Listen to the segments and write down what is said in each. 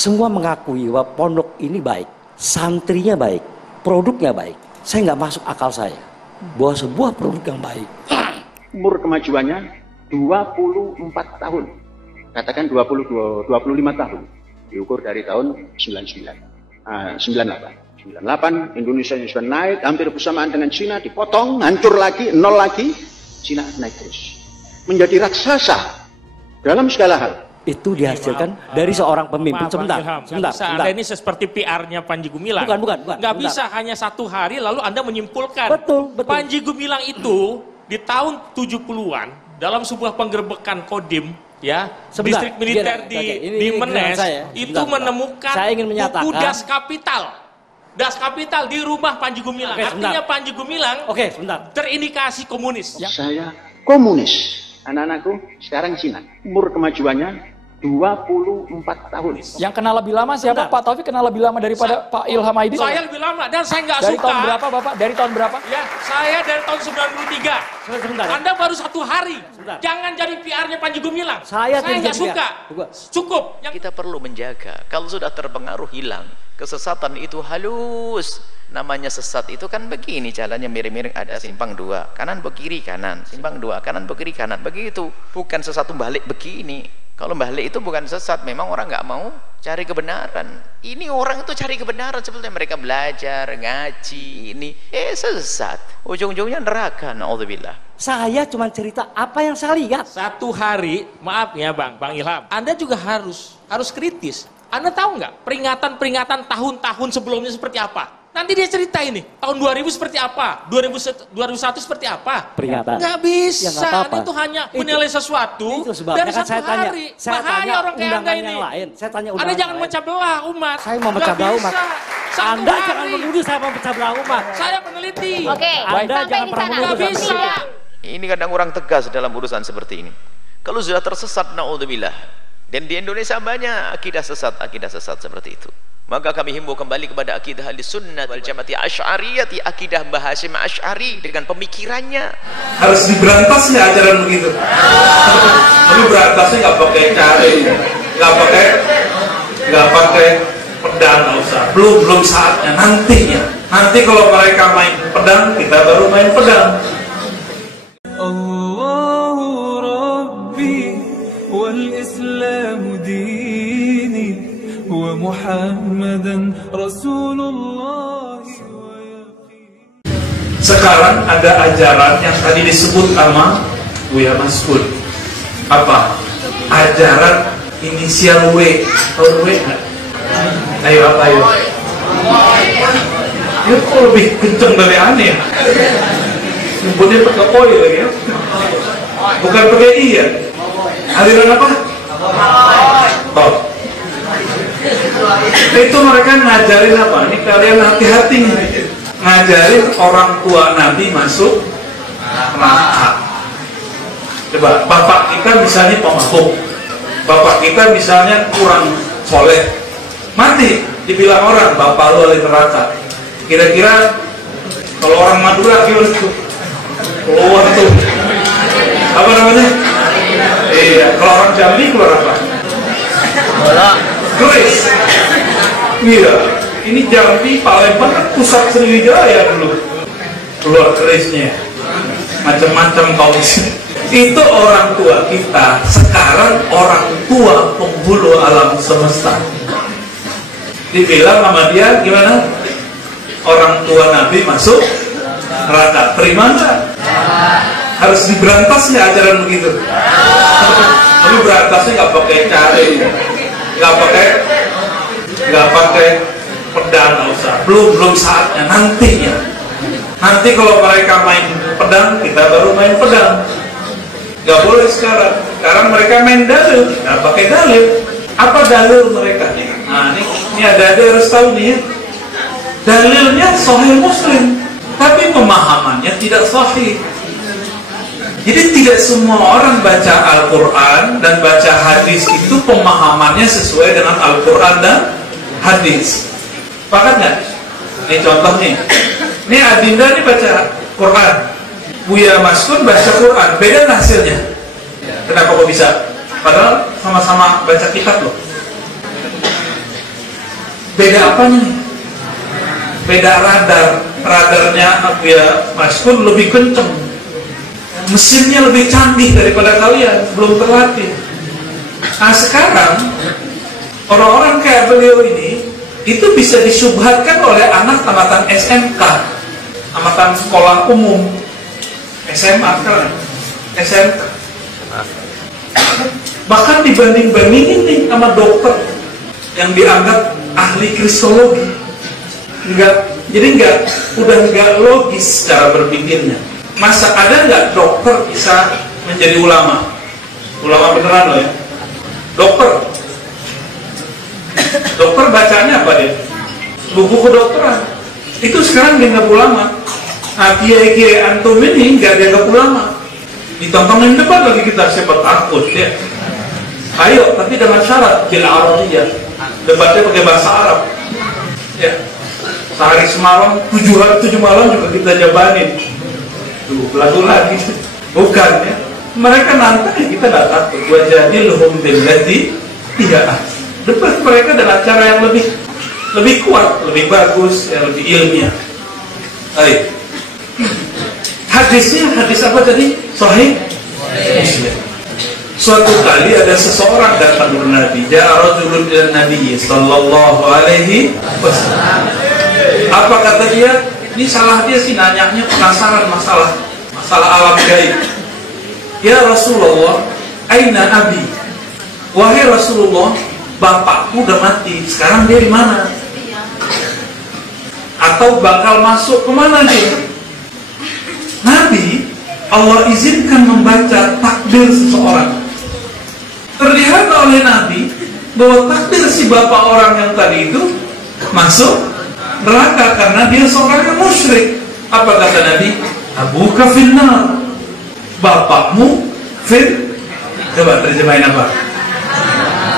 semua mengakui bahwa pondok ini baik, santrinya baik, produknya baik. Saya nggak masuk akal saya bahwa sebuah produk yang baik. Umur kemajuannya 24 tahun. Katakan 25 tahun. Diukur dari tahun 98. 98 Indonesia sudah naik hampir bersamaan dengan Cina, dipotong, hancur lagi, nol lagi, Cina naik terus. Menjadi raksasa dalam segala hal. Itu dihasilkan dari seorang pemimpin. Sebentar. Anda ini seperti PR-nya Panji Gumilang. Bukan. Nggak bisa hanya satu hari lalu Anda menyimpulkan. Betul. Panji Gumilang itu di tahun 70-an dalam sebuah penggerbekan Kodim, ya, distrik militer di Menes, itu menemukan buku Das Kapital. Das Kapital di rumah Panji Gumilang. Artinya Panji Gumilang terindikasi komunis. Saya komunis. Anak-anakku sekarang Cina. Umur kemajuannya 24 tahun. Yang kenal lebih lama siapa? Pak Taufik kenal lebih lama daripada Pak Ilham Aidit? Saya lebih lama dan saya nggak suka. Dari tahun berapa Bapak? Dari tahun berapa? Ya, saya dari tahun 93. Anda baru 1 hari. Jangan jadi PR-nya Panji Gumilang. Saya nggak suka. Cukup. Kita perlu menjaga. Kalau sudah terpengaruh hilang. Kesesatan itu halus. Namanya sesat itu kan begini jalannya, miring-miring, ada simpang 2 kanan berkiri kanan, simpang 2 kanan berkiri kanan, begitu. Bukan sesatu balik begini. Kalau balik itu bukan sesat, memang orang nggak mau cari kebenaran. Ini orang itu cari kebenaran, sebetulnya mereka belajar ngaji ini sesat, ujung-ujungnya neraka. Naudzubillah. Saya cuma cerita apa yang saya lihat. Satu hari, maaf ya Bang Ilham, Anda juga harus kritis. Anda tahu nggak peringatan tahun-tahun sebelumnya seperti apa? Nanti dia cerita ini, tahun 2000 seperti apa, 2001 seperti apa. Peringatan. Nggak bisa, ya, nggak apa-apa. itu hanya menilai sesuatu dari kan satu hari. Bahaya orang kayak Anda ini. Saya tanya Anda jangan memecah belah umat. Saya mau memecah belah umat. Anda jangan menuduh saya memecah belah umat. Saya peneliti. Oke, Anda jangan pernah menuduh. Nggak bisa. Ini kadang orang tegas dalam urusan seperti ini. Kalau sudah tersesat, naudzubillah. Dan di Indonesia banyak akidah sesat seperti itu. Maka kami himbau kembali kepada akidah Ahlussunnah wal Jamaah Asy'ariyah, akidah Mbah Hasyim Asy'ari dengan pemikirannya. Harus diberantas nggak ajaran begitu? Tapi berantasnya nggak pakai cari, nggak pakai pedang, nggak usah. Belum saatnya, nantinya. Nanti kalau mereka main pedang, kita baru main pedang. Allahu Rabbi wal Islamu dini. Muhammadan Rasulullah. Sekarang ada ajaran yang tadi disebut sama Buya Mas'ud. Apa? Ajaran inisial W. Tahu W nggak? Ayo apa ayo? Ya kok lebih kenceng dari aneh ya? Sebutnya pakai O lagi ya? Bukan pakai I ya? Aliran apa? Top. Itu mereka ngajarin apa? Ini kalian hati-hati nih. Ngajarin orang tua Nabi masuk neraka. Coba, bapak kita misalnya pemabuk, bapak kita misalnya kurang soleh, mati, dibilang orang bapak lu ahli neraka. Kira-kira kalau orang Madura gimana tuh? Keluar tuh apa namanya? Iya, kalau orang Jambi keluar apa? Keris. Iya, ini Jambi, Palembang kan pusat Sriwijaya dulu. Keluar kerisnya, macam-macam kau isi. Itu orang tua kita. Sekarang orang tua penghulu alam semesta. Dibilang sama dia gimana? Orang tua Nabi masuk neraka. Terima nggak? Harus diberantas nggak ajaran begitu? Tapi berantasnya nggak pakai cari. Nggak pakai pedang, nggak usah. Belum saatnya, nantinya. Nanti kalau mereka main pedang, kita baru main pedang. Nggak boleh sekarang. Sekarang mereka main dalil, nggak pakai dalil. Apa dalil mereka? Nah ini ada harus tahu nih ya. Dalilnya Sahih Muslim, tapi pemahamannya tidak sahih. Jadi tidak semua orang baca Al-Quran dan baca hadis itu pemahamannya sesuai dengan Al-Quran dan hadis. Pakat nggak? Ini contoh nih. Ini Adinda nih baca Quran, Buya Mas'ud baca Quran, beda hasilnya. Kenapa kok bisa? Padahal sama-sama baca kitab loh. Beda apanya nih? Beda radarnya ya Mas Pur lebih kenceng, mesinnya lebih canggih daripada kalian, belum terlatih. Nah sekarang orang-orang kayak beliau ini itu bisa disubhatkan oleh anak tamatan SMK, tamatan sekolah umum, SMA kan, SMK. Bahkan dibanding-bandingin nih sama dokter yang dianggap ahli kristologi. Udah nggak logis cara berpikirnya. Masa ada nggak dokter bisa menjadi ulama? Ulama beneran loh ya. Dokter bacanya apa dia? Buku kedokteran. Itu sekarang dianggap ulama. Nah, kiai-kiai antum ini nggak dianggap ulama. Ditontonin debat lagi kita, siapa takut ya. Ayo, tapi dengan syarat bil Arabiyah. Debatnya pakai bahasa Arab. Ya. Sehari semalam, 7 malam juga kita jabanin. Tuh, lagu lagi. Bukan ya. Mereka nantang, kita tidak takut. Wajadilhum billati iya. Debat mereka dengan cara yang lebih kuat, lebih bagus, yang lebih ilmiah. Baik. Hadisnya, hadis apa tadi? Sahih Muslim. Suatu kali ada seseorang datang kepada Nabi. Ja'a rajulun ila Nabi sallallahu alaihi wasallam. Apa kata dia? Ini salah dia sih, nanyanya penasaran masalah alam gaib. Ya Rasulullah, aina abi? Wahai Rasulullah, bapakku udah mati. Sekarang dia di mana? Atau bakal masuk kemana dia? Nabi, Allah izinkan membaca takdir seseorang. Terlihat oleh Nabi bahwa takdir si bapak orang yang tadi itu masuk neraka karena dia seorang yang musyrik. Apa kata Nabi? Abuka finnar, bapakmu coba terjemahin apa?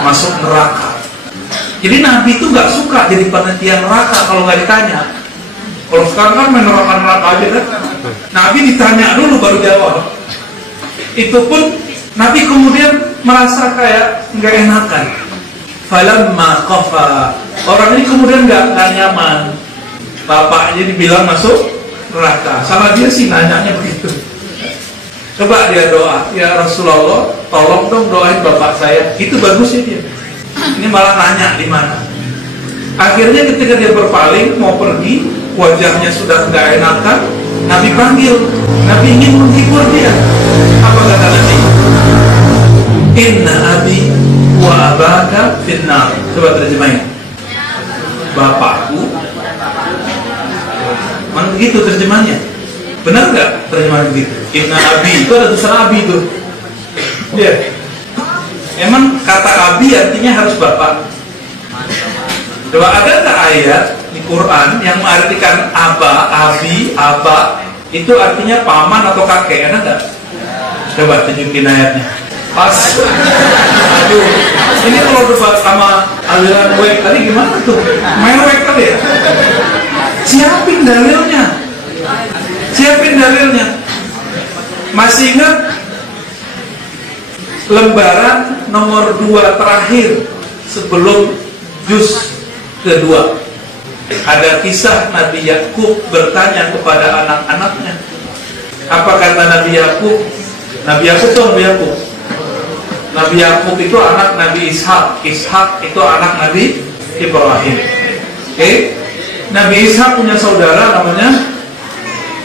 Masuk neraka. Jadi Nabi itu nggak suka jadi panitia neraka kalau nggak ditanya. Kalau sekarang kan main neraka aja kan. Nabi ditanya dulu baru jawab. Itu pun Nabi kemudian merasa kayak nggak enakan. Falamma qafa, orang ini kemudian nggak nyaman. Bapaknya dibilang masuk neraka. Salah dia sih nanyanya begitu. Coba dia doa, ya Rasulullah, tolong dong doain bapak saya. Itu bagusnya dia. Ini malah nanya di mana. Akhirnya ketika dia berpaling mau pergi, wajahnya sudah nggak enakan. Nabi panggil, Nabi ingin menghibur dia. Apa kata Nabi? Inna abi wa abaka finnar. Coba terjemahin. Bapakku. Mana begitu terjemahnya? Benar nggak terjemahan begitu? Inna abi itu ada tulisan abi itu. Ya. Emang kata abi artinya harus bapak. Coba ada nggak ayat di Quran yang mengartikan aba, abi, aba itu artinya paman atau kakek? Ada nggak? Coba tunjukin ayatnya. Pas. Aduh. Ini kalau debat sama aliran wek tadi gimana tuh? Main wek tadi ya? Siapin dalilnya. Masih ingat lembaran nomor 2 terakhir sebelum juz kedua? Ada kisah Nabi Yakub bertanya kepada anak-anaknya. Apa kata Nabi Yakub? Nabi Yakub itu anak Nabi Ishak. Ishak itu anak Nabi Ibrahim. Oke? Nabi Ishak punya saudara namanya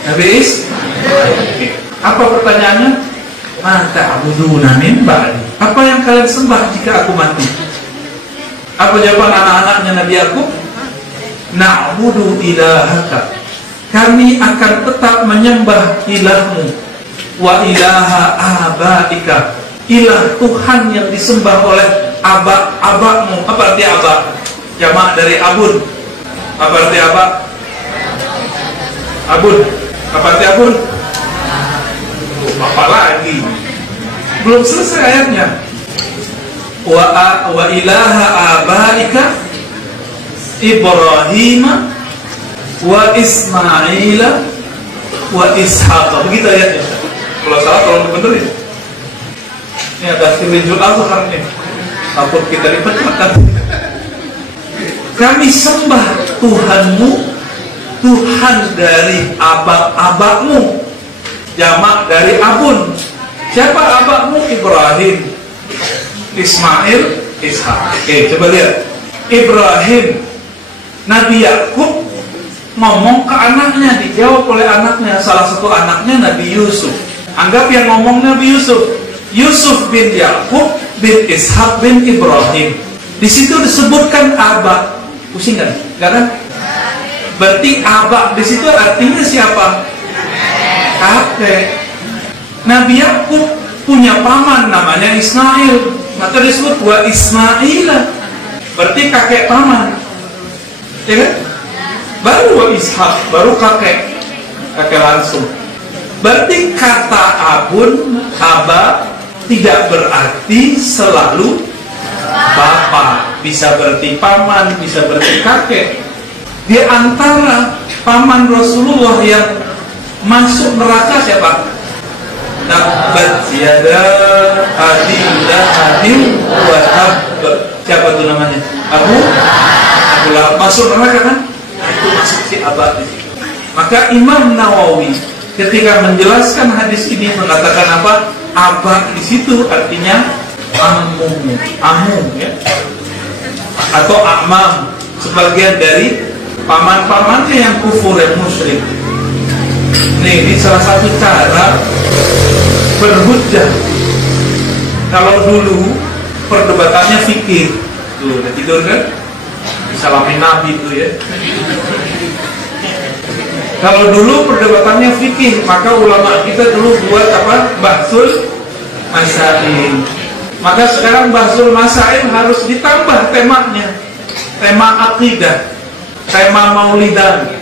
Nabi Ibrahim. Apa pertanyaannya? Mata abuduna min ba'di. Apa yang kalian sembah jika aku mati? Apa jawaban anak-anaknya Nabi Yakub? Na'budu ilahaka. Kami akan tetap menyembah ilahmu wa ilaha abaika. Ilah Tuhan yang disembah oleh abakmu. Apa arti abak? Jamak dari abun. Apa arti abak? Abun. Apa arti abun? Apa lagi? Belum selesai ayatnya. Wa ilaha abaika Ibrahim wa Ismail wa Ishaq. Begitu ayatnya. Kalau salah tolong dibenerin. Ini ada Sirijul Azhar nih. Takut kita dipecat. kami sembah Tuhanmu, Tuhan dari abak-abakmu, jamak dari abun. Siapa abakmu? Ibrahim, Ismail, Ishak. Oke, coba lihat. Ibrahim, Nabi Yakub ngomong ke anaknya, dijawab oleh anaknya. Salah satu anaknya Nabi Yusuf. Anggap yang ngomong Nabi Yusuf. Yusuf bin Yakub bin Ishak bin Ibrahim. Di situ disebutkan abak. Pusing kan? Karena berarti abak di situ artinya siapa? Kakek. Nabi Yakub punya paman namanya Ismail, maka disebut wa Ismaila, berarti kakek paman, ya kan? Baru wa Ishak, baru kakek langsung. Berarti kata abun, aba tidak berarti selalu bapak, bisa berarti paman, bisa berarti kakek. Di antara paman Rasulullah yang masuk neraka siapa? Tabbat yada abi lahabin wa tab. Siapa tuh namanya? Abu Lahab. Masuk neraka kan? Nah, itu masuk si abad. Maka Imam Nawawi ketika menjelaskan hadis ini mengatakan apa? Abad di situ artinya amu ya, atau amam, sebagian dari paman-pamannya yang kufur, yang musyrik. Ini salah satu cara berhujjah. Kalau dulu perdebatannya fikih, tuh udah tidur kan? Salamin Nabi tuh ya. Kalau dulu perdebatannya fikih, maka ulama kita dulu buat apa? Bahsul masail. Maka sekarang bahsul masail harus ditambah temanya, tema akidah, tema maulidan,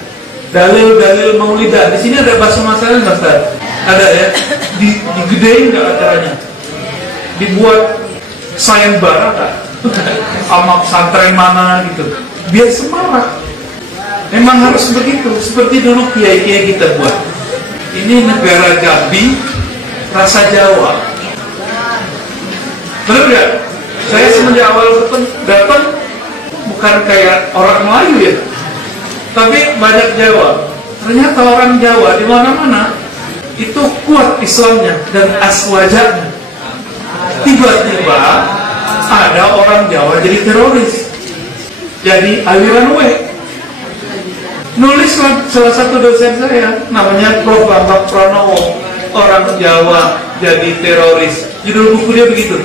dalil-dalil maulidan. Di sini ada bahsul masail nggak, Ustaz? Ada ya? Digedein nggak acaranya? Dibuat sayembara nggak? Sama pesantren mana gitu? Biar semarak. Memang harus begitu. Seperti dulu kiai-kiai kita buat. Ini negara Jambi, rasa Jawa. Benar nggak? Saya semenjak awal datang bukan kayak orang Melayu ya, tapi banyak Jawa. Ternyata orang Jawa di mana-mana itu kuat Islamnya dan aswajanya. Tiba-tiba ada orang Jawa jadi teroris, jadi aliran W. Nulis salah satu dosen saya, namanya Prof. Bambang Pranowo, orang Jawa jadi teroris. Judul buku dia begitu.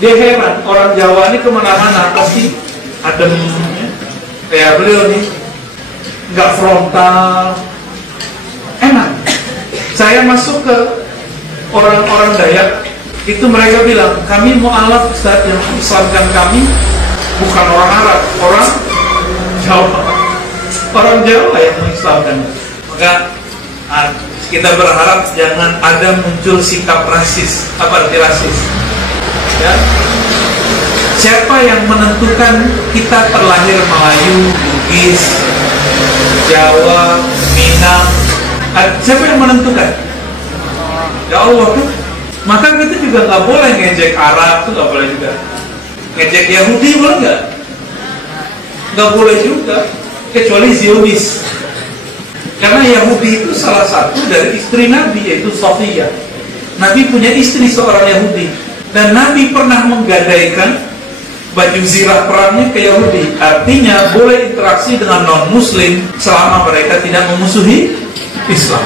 Dia heran, orang Jawa ini kemana-mana pasti adem, ya. Kayak beliau nih, nggak frontal, enak. Saya masuk ke orang-orang Dayak, itu mereka bilang, kami mu'alaf Ustaz, yang Islamkan kami bukan orang Arab, orang Jawa. Orang Jawa yang mengislamkan. Maka kita berharap jangan ada muncul sikap rasis. Apa arti rasis? Ya. Siapa yang menentukan kita terlahir Melayu, Bugis, Jawa, Minang? Siapa yang menentukan? Ya Allah tuh. Maka kita juga nggak boleh ngejek Arab, tuh nggak boleh juga. Ngejek Yahudi boleh nggak? Nggak boleh juga, kecuali Zionis. Karena Yahudi itu salah satu dari istri Nabi, yaitu Sofia. Nabi punya istri seorang Yahudi, dan Nabi pernah menggadaikan baju zirah perangnya ke Yahudi. Artinya boleh interaksi dengan non-Muslim selama mereka tidak memusuhi Islam.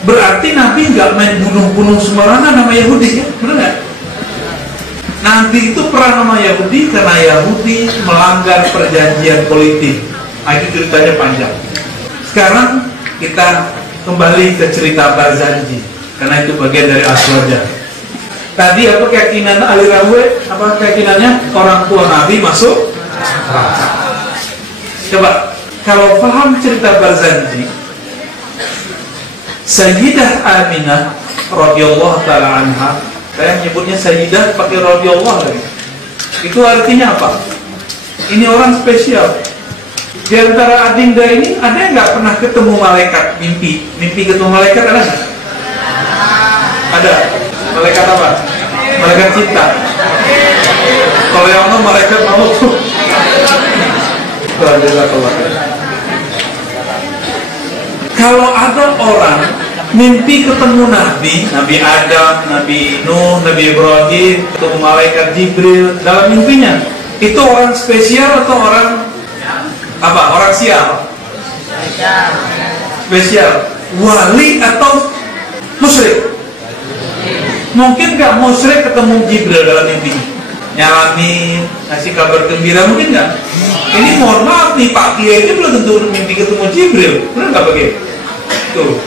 Berarti Nabi nggak main bunuh-bunuh sembarangan nama Yahudi, ya? Benar nggak? Nabi itu perang sama Yahudi karena Yahudi melanggar perjanjian politik. Nah, itu ceritanya panjang. Sekarang kita kembali ke cerita Barzanji, karena itu bagian dari Aswaja. Tadi apa keyakinan Ali Rawe? Apa keyakinannya? Orang tua Nabi masuk neraka. Coba kalau paham cerita Barzanji, Sayyidah Aminah radhiyallahu taala anha, saya menyebutnya Sayyidah pakai radhiyallahu lagi. Itu artinya apa? Ini orang spesial. Di antara adinda ini ada yang nggak pernah ketemu malaikat, mimpi ketemu malaikat, ada nggak? Ada. Malaikat apa? Malaikat cinta. Kalau yang mana malaikat maut. Kalau ada orang mimpi ketemu Nabi Adam, Nabi Nuh, Nabi Ibrahim, ketemu malaikat Jibril dalam mimpinya, itu orang spesial atau orang apa? Orang sial? Spesial. Wali atau musyrik? Mungkin nggak musyrik ketemu Jibril dalam mimpi, nyalamin, ngasih kabar gembira, mungkin nggak? Ini mohon maaf nih, Pak Kiai ini belum tentu mimpi ketemu Jibril, benar nggak begitu? Tuh,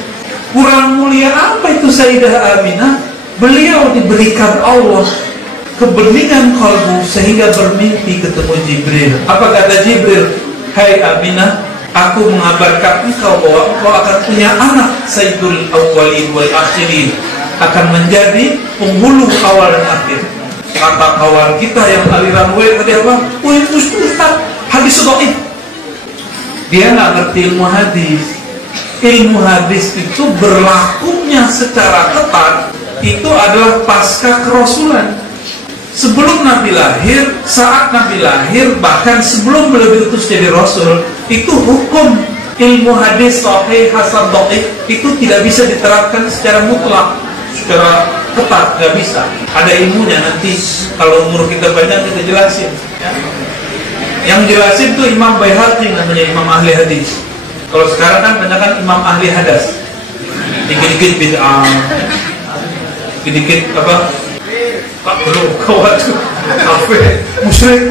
kurang mulia apa itu Sayyidah Aminah? Beliau diberikan Allah kebeningan kalbu sehingga bermimpi ketemu Jibril. Apa kata Jibril? Hai Aminah, aku mengabarkan engkau bahwa engkau akan punya anak Sayyidul Awwalin wal Akhirin, akan menjadi penghulu awal dan akhir. Kata kawan kita yang aliran W tadi apa? Ustaz, hadis dhaif. Dia nggak ngerti ilmu hadis. Ilmu hadis itu berlakunya secara ketat itu adalah pasca kerasulan. Sebelum Nabi lahir, saat Nabi lahir, bahkan sebelum beliau diutus jadi Rasul, itu hukum ilmu hadis sahih hasan dhaif itu tidak bisa diterapkan secara mutlak, secara ketat, nggak bisa. Ada ilmunya, nanti kalau umur kita banyak kita jelasin ya. Yang jelasin tuh Imam Baihaqi, namanya imam ahli hadis. Kalau sekarang kan banyak kan imam ahli hadas, dikit-dikit bid'ah, dikit-dikit apa, Pak Bro, kawat, kafe, musyrik.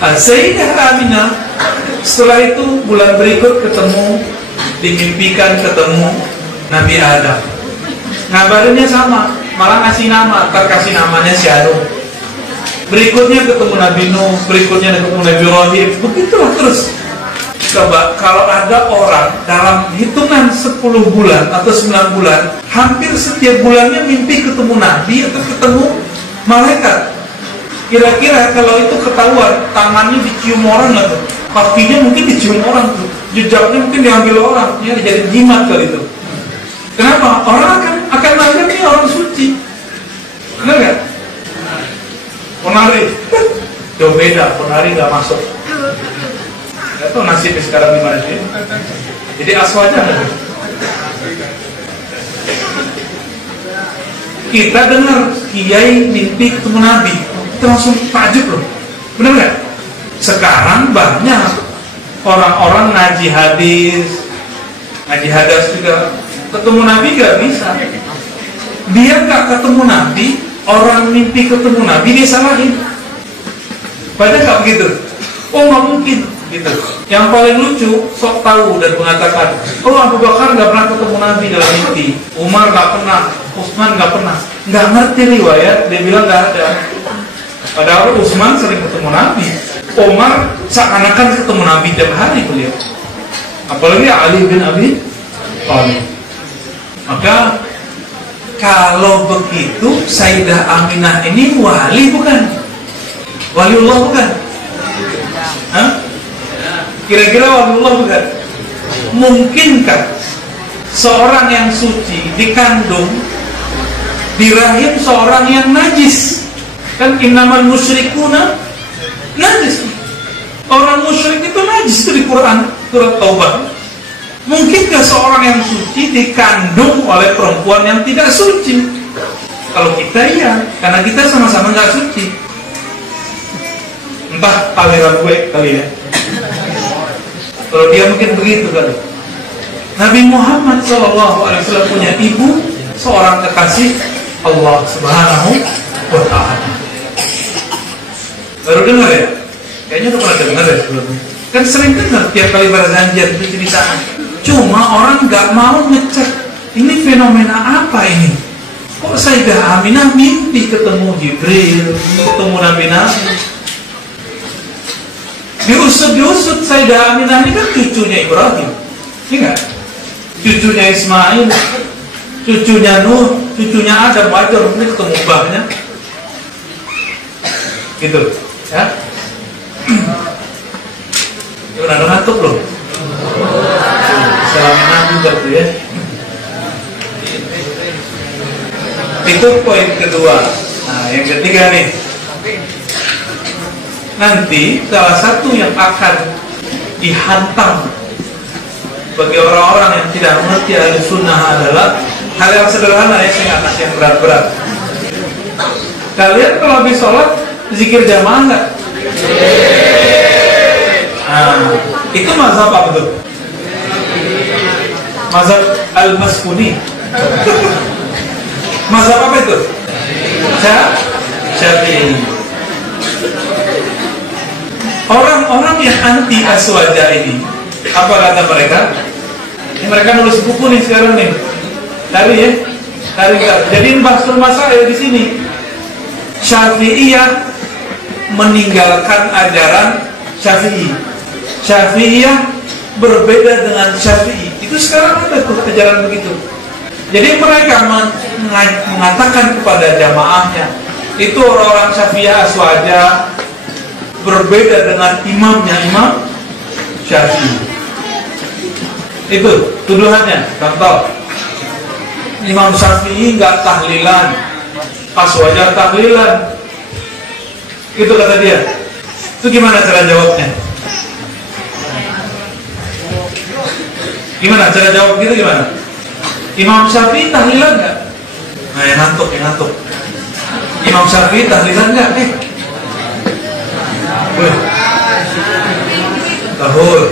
Sayyidah Aminah setelah itu bulan berikut ketemu, dimimpikan ketemu Nabi Adam. Ngabarinnya sama, malah ngasih nama, terkasih namanya si Adam. Berikutnya ketemu Nabi Nuh, berikutnya ketemu Nabi Ibrahim. Begitulah terus. Coba kalau ada orang dalam hitungan 10 bulan atau 9 bulan, hampir setiap bulannya mimpi ketemu Nabi atau ketemu malaikat. Kira-kira kalau itu ketahuan, tangannya dicium orang atau kakinya mungkin dicium orang tuh, jejaknya mungkin diambil orang, ya jadi jimat kali itu. Kenapa? Orang akan menganggap ini orang suci. Benar nggak? Ponari, jauh beda. Ponari nggak masuk. Nggak tahu nasibnya sekarang gimana sih. Jadi aswaja nggak? Kita dengar kiai mimpi ketemu Nabi, kita langsung takjub loh. Benar nggak? Sekarang banyak orang-orang ngaji hadis juga ketemu Nabi nggak bisa. Dia nggak ketemu Nabi, orang mimpi ketemu Nabi dia salahin. Banyak nggak begitu? Oh nggak mungkin gitu. Yang paling lucu sok tahu dan mengatakan, oh Abu Bakar nggak pernah ketemu Nabi dalam mimpi, Umar nggak pernah, Utsman nggak pernah. Nggak ngerti riwayat, dia bilang nggak ada. Padahal Utsman sering ketemu Nabi, Umar seakan-akan ketemu Nabi tiap hari beliau. Apalagi Ali bin Abi Thalib. Maka kalau begitu Sayyidah Aminah ini wali bukan? Waliullah bukan? Hah? Kira-kira waliullah bukan? Mungkinkah seorang yang suci dikandung di rahim seorang yang najis? Kan innamal musyrikuna najis. Orang musyrik itu najis itu di Quran, surat Taubah. Mungkinkah seorang yang suci dikandung oleh perempuan yang tidak suci? Kalau kita iya, karena kita sama-sama nggak suci. Entah aliran gue kali ya. Kalau dia mungkin begitu kali. Nabi Muhammad SAW punya ibu, seorang kekasih Allah Subhanahu wa Ta'ala. Baru dengar ya? Kayaknya udah pernah dengar ya sebelumnya. Kan sering dengar tiap kali berzanjian itu cerita. Cuma orang nggak mau ngecek ini fenomena apa ini? Kok Sayyidah Aminah mimpi ketemu Jibril, ketemu Nabi. Diusut Sayyidah Aminah ini kan cucunya Ibrahim, iya nggak? Cucunya Ismail, cucunya Nuh, cucunya Adam, wajar ini ketemu mbahnya, gitu, ya? Udah ngantuk loh. Salamin Nabi waktu ya. Itu poin kedua. Nah, yang ketiga nih. Nanti salah satu yang akan dihantam. Bagi orang-orang yang tidak mengerti ahli sunnah adalah hal yang sederhana ya, saya nggak kasih yang berat-berat. Kalian kalau habis sholat zikir jamaah nggak? Nah, itu mazhab apa tuh? Mazhab al-Maskuni. Mazhab apa itu? Syafi'i. Orang-orang yang anti aswaja ini, apa kata mereka? Ini mereka nulis buku nih sekarang nih. Cari ya, cari. Jadi bahsul masail di sini. Syafi'iyah meninggalkan ajaran Syafi'i. Syafi'iyah berbeda dengan Syafi'i. Itu sekarang ada tuh ajaran begitu. Jadi mereka mengatakan kepada jamaahnya, itu orang-orang Syafi'iyah aswaja berbeda dengan imamnya, Imam Syafi'i. Itu tuduhannya. Contoh, Imam Syafi'i nggak tahlilan, aswaja tahlilan. Itu kata dia. Itu gimana cara jawabnya? Gimana cara jawab gitu gimana? Imam Syafi'i tahlilan nggak? Nah, yang ngantuk. Imam Syafi'i tahlilan nggak? Tahul.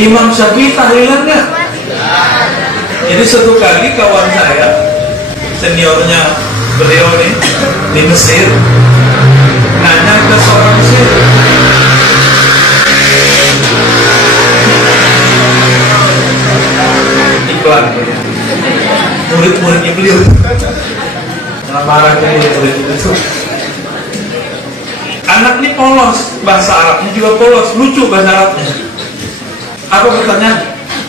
Imam Syafi'i tahlilan nggak? Jadi suatu kali kawan saya, seniornya beliau nih di Mesir, nanya ke seorang Mesir, iklan murid-muridnya beliau marah murid itu. Anak ini polos, bahasa Arabnya juga polos, lucu bahasa Arabnya. Apa pertanyaan?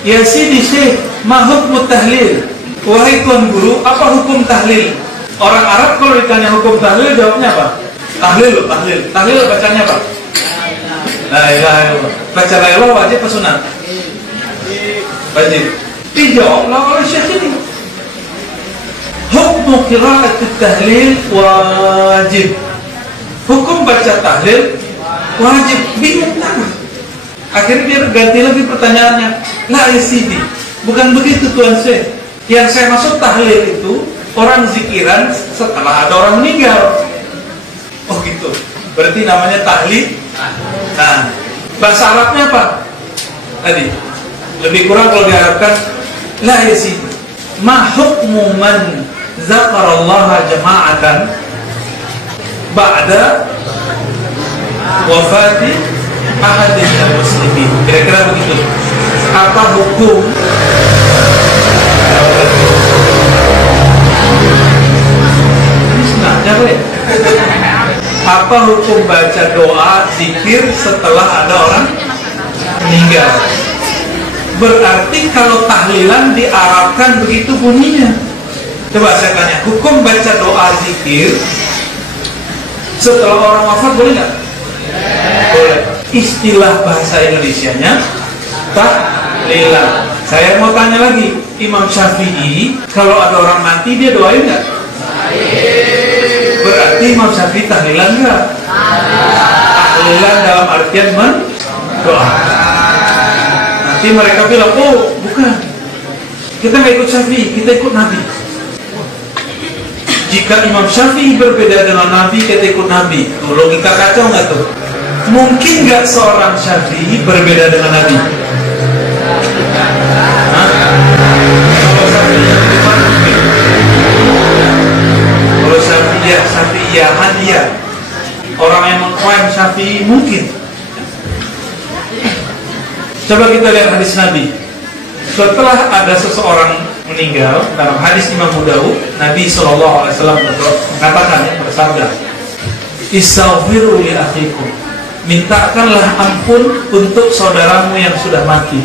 Ya sini Syekh, ma hukmu tahlil? Wahai tuan guru, apa hukum tahlil? Orang Arab kalau ditanya hukum tahlil jawabnya apa? Tahlil. Tahlil bacanya apa? La ilaha illallah. Baca la ilaha wajib apa sunat? Wajib. Dijawablah oleh Syekh ini. Hukum qira'at tahlil wajib. Hukum baca tahlil wajib. Bingung kan? Akhirnya dia ganti lagi pertanyaannya. La ya sidi, bukan begitu Tuan Syekh. Yang saya maksud tahlil itu orang zikiran setelah ada orang meninggal. Oh gitu. Berarti namanya tahlil. Nah, bahasa Arabnya apa? Tadi lebih kurang kalau diharapkan la ya sidi, ma hukmu man zakarallaha jama'atan ba'da wafati ahadin muslimin. Kira-kira begitu. Apa hukum apa hukum baca doa zikir setelah ada orang meninggal? Berarti kalau tahlilan diarabkan begitu bunyinya. Coba saya tanya, hukum baca doa zikir setelah orang wafat boleh nggak? Boleh. Istilah bahasa Indonesianya tahlilan. Saya mau tanya lagi, Imam Syafi'i kalau ada orang mati dia doain nggak? Berarti Imam Syafi'i tahlilan nggak? Tahlilan dalam artian mendoa. Nanti mereka bilang, oh bukan, kita nggak ikut Syafi'i, kita ikut Nabi. Jika Imam Syafi'i berbeda dengan Nabi, kita ikut Nabi. Tuh, logika kacau nggak tuh? Mungkin nggak seorang Syafi'i berbeda dengan Nabi? Kalau Syafi'iyah, orang yang mengklaim Syafi'i mungkin. Coba kita lihat hadis Nabi. Setelah ada seseorang meninggal, dalam hadis Imam Abu Dawud, Nabi SAW mengatakan, bersabda, istaghfiru li akhikum, mintakanlah ampun untuk saudaramu yang sudah mati.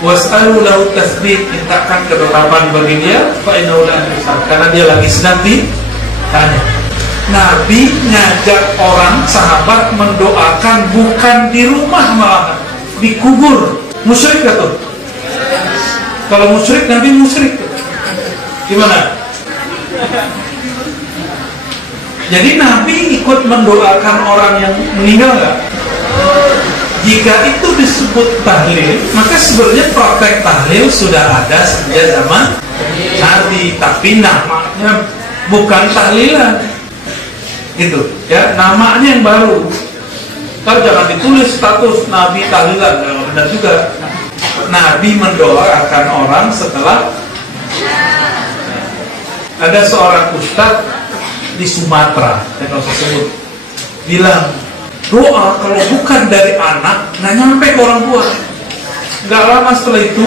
Was'alu lahu tasbih, mintakan ketetapan bagi dia, fa innahu la yusal, karena dia lagi sedang ditanya. Nabi ngajak orang sahabat mendoakan bukan di rumah, malah di kubur. Musyrik gak tuh? Kalau musyrik, Nabi musyrik tuh. Gimana? Jadi Nabi ikut mendoakan orang yang meninggal nggak? Jika itu disebut tahlil, maka sebenarnya praktek tahlil sudah ada sejak zaman Nabi, tapi namanya bukan tahlilan, gitu ya, namanya yang baru. Kalau jangan ditulis status Nabi tahlilan, nggak benar juga. Nabi mendoakan orang setelah. Ada seorang ustadz di Sumatera, yang saya sebut, bilang doa kalau bukan dari anak nggak nyampe ke orang tua. Nggak lama setelah itu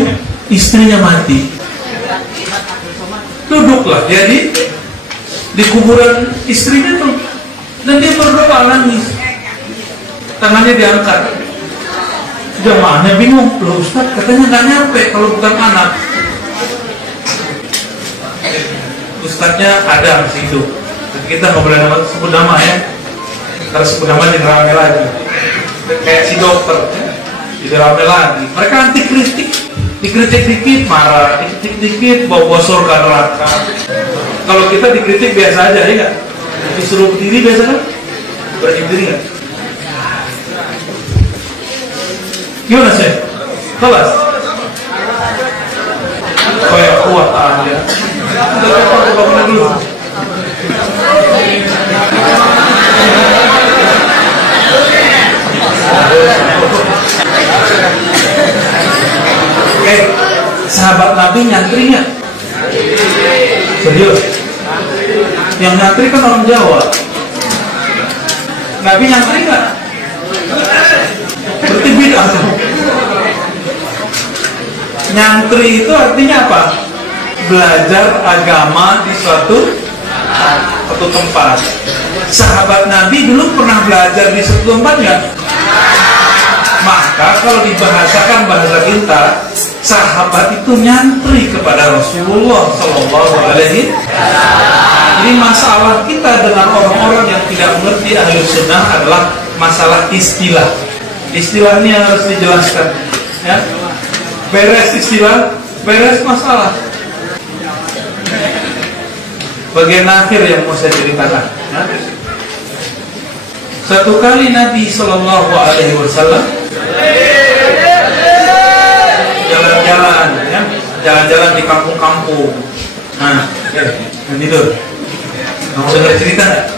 istrinya mati. Duduklah dia di kuburan istrinya tuh, dan dia berdoa nangis, tangannya diangkat. Jamaahnya bingung, loh Ustaz katanya nggak nyampe kalau bukan anak. Ustaznya ada di situ. Kita nggak boleh sebut nama ya, karena sebut nama jadi rame lagi. Kayak si dokter, jadi rame lagi. Mereka anti kritik, dikritik dikit marah, dikritik dikit bawa surga neraka. Kalau kita dikritik biasa aja ya nggak? Disuruh berdiri biasa kan? Berdiri nggak? Gimana sih? Kelas? Kayak kuat aja. Dulu. Sahabat Nabi nyantri nggak? Serius? Yang nyantri kan orang Jawa. Nabi nyantri nggak? Berarti bid'ah. Nyantri itu artinya apa? Belajar agama di suatu tempat. Sahabat Nabi dulu pernah belajar di suatu tempat nggak? Maka kalau dibahasakan bahasa kita, sahabat itu nyantri kepada Rasulullah Sallallahu Alaihi Wasallam. Jadi masalah kita dengan orang-orang yang tidak mengerti Ahlus Sunnah adalah masalah istilah. Istilah ini yang harus dijelaskan. Ya, beres istilah, beres masalah. Bagian akhir yang mau saya ceritakan. Ya. Satu kali Nabi Sallallahu Alaihi Wasallam jalan-jalan, ya, jalan-jalan di kampung-kampung. Nah, tidur. Mau dengar cerita?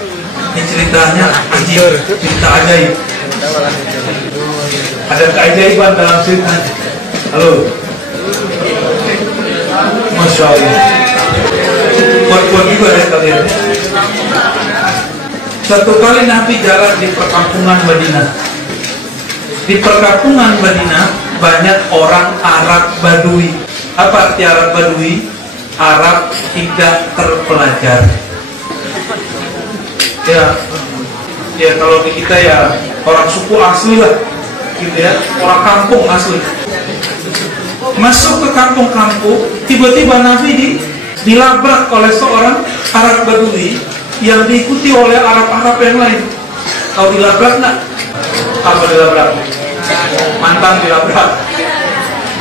Ini ceritanya ajib, cerita ajaib. Ada keajaiban dalam cerita. Halo. Masya Allah. Kuat-kuat juga ya kalian. Satu kali Nabi jalan di perkampungan Madinah. Di perkampungan Madinah banyak orang Arab Badui. Apa arti Arab Badui? Arab tidak terpelajar. Ya kalau di kita ya orang suku asli lah, gitu ya, orang kampung asli. Masuk ke kampung-kampung, tiba-tiba Nabi dilabrak oleh seorang Arab Badui yang diikuti oleh Arab-Arab yang lain. Tahu dilabrak nggak? Apa dilabrak? Mantan dilabrak?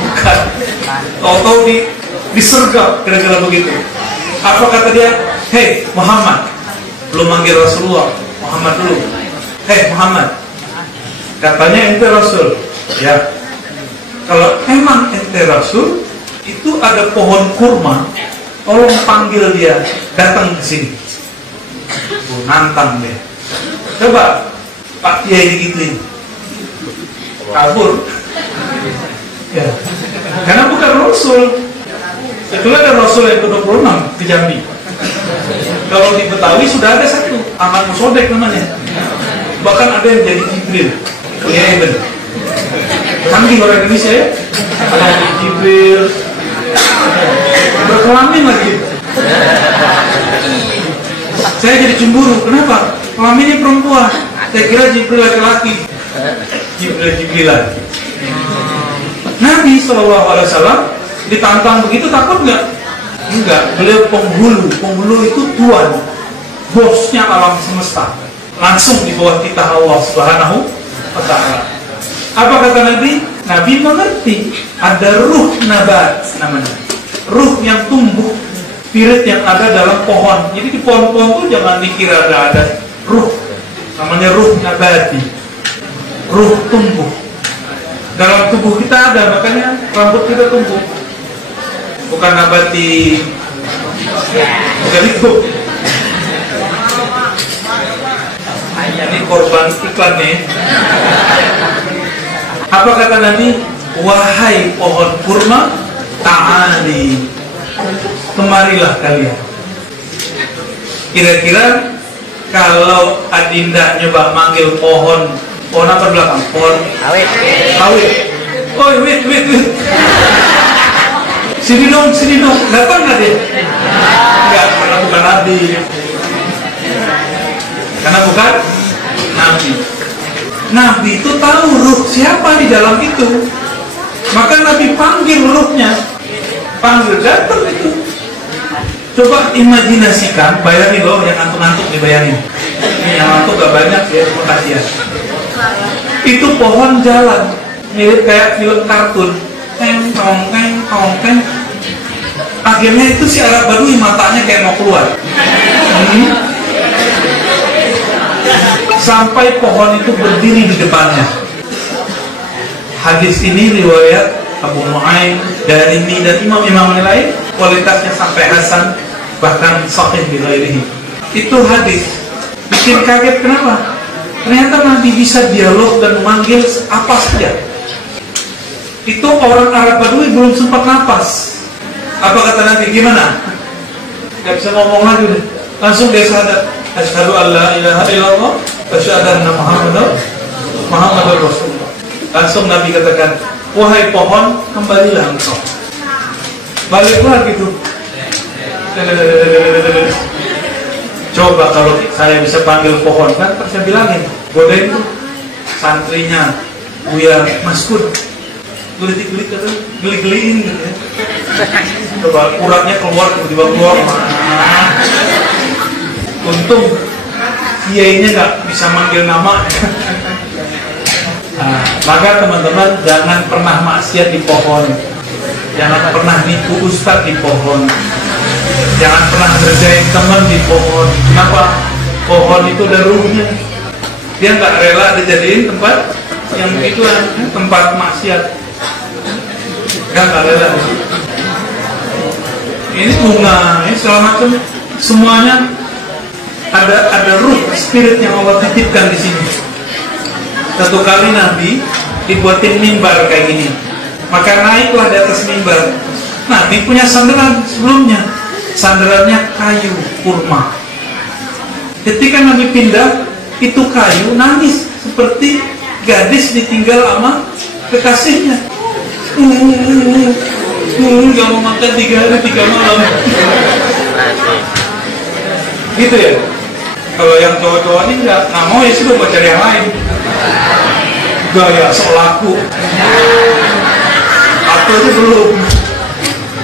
Bukan. Tahu-tahu disergap, kira-kira begitu. Apa kata dia? Hei Muhammad, belum manggil Rasulullah, Muhammad dulu. Hei Muhammad, katanya ente Rasul. Ya, kalau emang ente Rasul, itu ada pohon kurma, tolong panggil dia datang ke sini. Nantang dia. Coba Pak Kiai digituin, kabur. Ya, karena bukan Rasul. Kecuali ada Rasul yang ke-26 ke Jambi. Kalau di Betawi sudah ada satu, Ahmad Musodek namanya. Bahkan ada yang jadi Jibril. Iya benar. Canggih orang Indonesia ya. Ada yang jadi Jibril, berkelamin lagi. Saya jadi cemburu. Kenapa? Kelaminnya perempuan. Saya kira Jibril laki-laki. Jibrilan. Nabi SAW ditantang begitu, takut nggak? Enggak. Beliau penghulu. Penghulu itu tuan, bosnya alam semesta. Langsung di bawah titah Allah Subhanahu wa Ta'ala. Apa kata Nabi? Nabi mengerti ada ruh nabat namanya, ruh yang tumbuh spirit yang ada dalam pohon. Jadi di pohon-pohon tuh jangan dikira ada ruh, namanya ruh nabati, ruh tumbuh. Dalam tubuh kita ada, makanya rambut kita tumbuh. Bukan nabati, bukan itu. Ini korban iklan nih. Apa kata Nabi? Wahai pohon kurma, ta'ali, kemarilah kalian. Kira-kira kalau Adinda nyoba manggil pohon apa belakang? Pohon awet. Oh, wait. Sini dong. Datang nggak dia? Enggak, karena bukan Nabi. Karena bukan Nabi. Nabi itu tahu ruh siapa di dalam itu. Maka Nabi panggil ruhnya. Panggil, datang itu. Coba imajinasikan, bayangin loh, yang ngantuk-ngantuk dibayangin. Ini yang ngantuk gak banyak ya, terima kasih ya. Itu pohon jalan, mirip kayak film kartun. Teng. Akhirnya itu si Arab Badui matanya kayak mau keluar. Sampai pohon itu berdiri di depannya. Hadis ini riwayat Abu Nu'aim, Darimi dan imam-imam lain, kualitasnya sampai hasan, bahkan sahih bi ghairihi. Itu hadis bikin kaget. Kenapa? Ternyata Nabi bisa dialog dan memanggil apa saja. Itu orang Arab Badui belum sempat napas. Apa kata Nabi? Gimana? Gak bisa ngomong lagi deh. Langsung dia syahadat, asyhadu an la ilaha illallah wa asyhadu anna Muhammadar Rasulullah. Langsung Nabi katakan, wahai pohon, kembalilah engkau. Baliklah gitu. Coba kalau saya bisa panggil pohon, kan saya bilangin, godain tuh santrinya Buya Maskud, geli-geliin gitu ya. Coba uratnya keluar, tiba-tiba keluar. Untung kiainya nggak bisa manggil nama. Nah, maka teman-teman jangan pernah maksiat di pohon, jangan pernah nipu ustadz di pohon, jangan pernah ngerjain teman di pohon. Kenapa? Pohon itu ada ruhnya, dia nggak rela dijadiin tempat yang begituan, tempat maksiat, nggak rela. Ini bunga, ini segala macam, semuanya ada ruh, spirit yang Allah titipkan di sini. Satu kali Nabi dibuatin mimbar kayak gini, maka naiklah di atas mimbar. Nabi punya sandaran sebelumnya, sandarannya kayu kurma. Ketika Nabi pindah, itu kayu nangis seperti gadis ditinggal sama kekasihnya. Gak mau makan 3 hari 3 malam. Gitu ya. Kalau yang cowok-cowok ini nggak mau ya sudah buat cari yang lain. Gaya sok laku. Atau aja belum.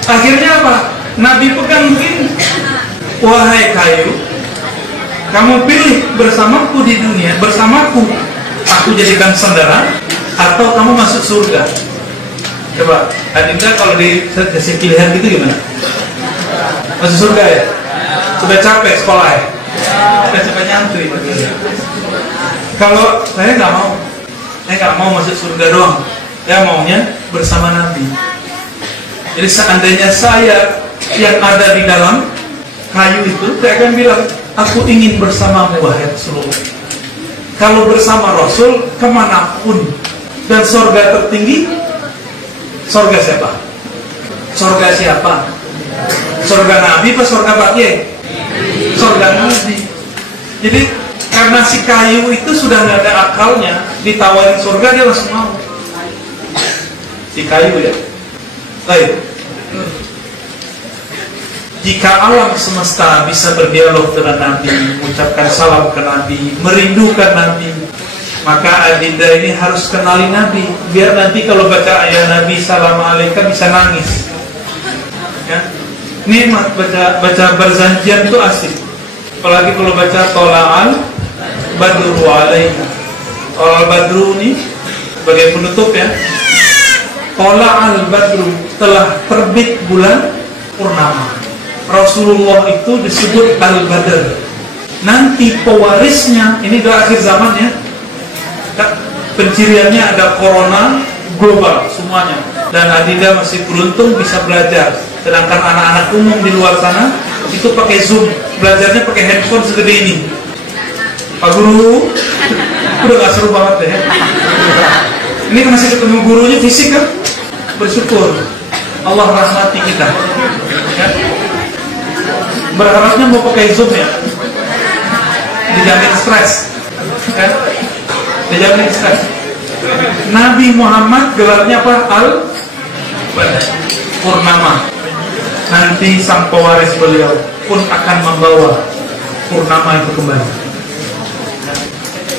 Akhirnya apa? Nabi pegang begini. Wahai kayu, kamu pilih bersamaku di dunia, bersamaku aku jadikan saudara, atau kamu masuk surga. Coba, Adinda kalau dikasih pilihan gitu gimana? Masuk surga ya? Sudah capek sekolah ya? Sudah capek nyantri. Kalau saya nggak mau masuk surga doang. Saya maunya bersama Nabi. Jadi seandainya saya yang ada di dalam kayu itu, saya akan bilang, aku ingin bersamamu wahai Rasulullah. Kalau bersama Rasul kemanapun, dan surga tertinggi, surga siapa? Surga siapa? Surga Nabi apa surga Pak Kiai? Surga Nabi. Jadi karena si kayu itu sudah nggak ada akalnya, ditawarin surga dia langsung mau. Si kayu ya. Baik. Jika alam semesta bisa berdialog dengan Nabi, mengucapkan salam ke Nabi, merindukan Nabi, maka Adinda ini harus kenali Nabi, biar nanti kalau baca ayat Nabi salam alaika bisa nangis. Ya. Nikmat baca berzanjian itu asik. Apalagi kalau baca tola'al badru alaika. Tola'al badru ini sebagai penutup ya. Tola'al badru, telah terbit bulan purnama. Rasulullah itu disebut Al-Badr. Nanti pewarisnya, ini udah akhir zaman ya, penciriannya ada corona global semuanya, dan Adinda masih beruntung bisa belajar. Sedangkan anak-anak umum di luar sana itu pakai Zoom, belajarnya pakai handphone segede ini. Pak Guru, udah gak seru banget deh. Ini masih ketemu gurunya fisik kan? Bersyukur, Allah rahmati kita. Ya. Berharapnya mau pakai Zoom ya, dijamin stres, ya. Dijamin stres. Nabi Muhammad gelarnya apa? Purnama. Nanti sang pewaris beliau pun akan membawa purnama itu kembali.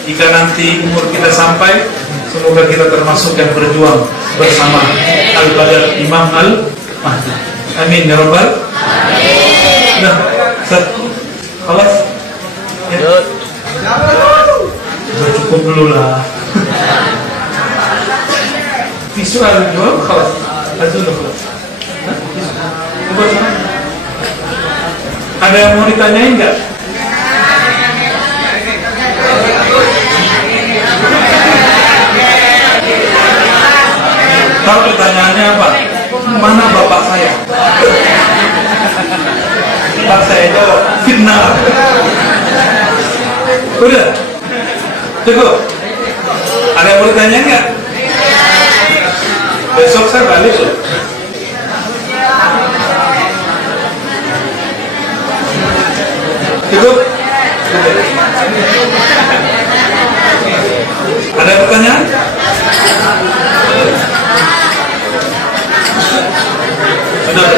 Jika nanti umur kita sampai, semoga kita termasuk yang berjuang bersama Al-Badr Imam Al-Mahdi. Amin ya Rabbal. Nah, awas. Ya. Sudah cukup dulu lah. Visual dulu, kawas. Ada yang mau ditanyain nggak? Kalau pertanyaannya apa? Mana bapak saya? Bapak saya itu fitnah. Udah? Cukup? Ada yang mau ditanyain nggak? Besok saya balik loh. Cukup? Ada pertanyaan? Sudah.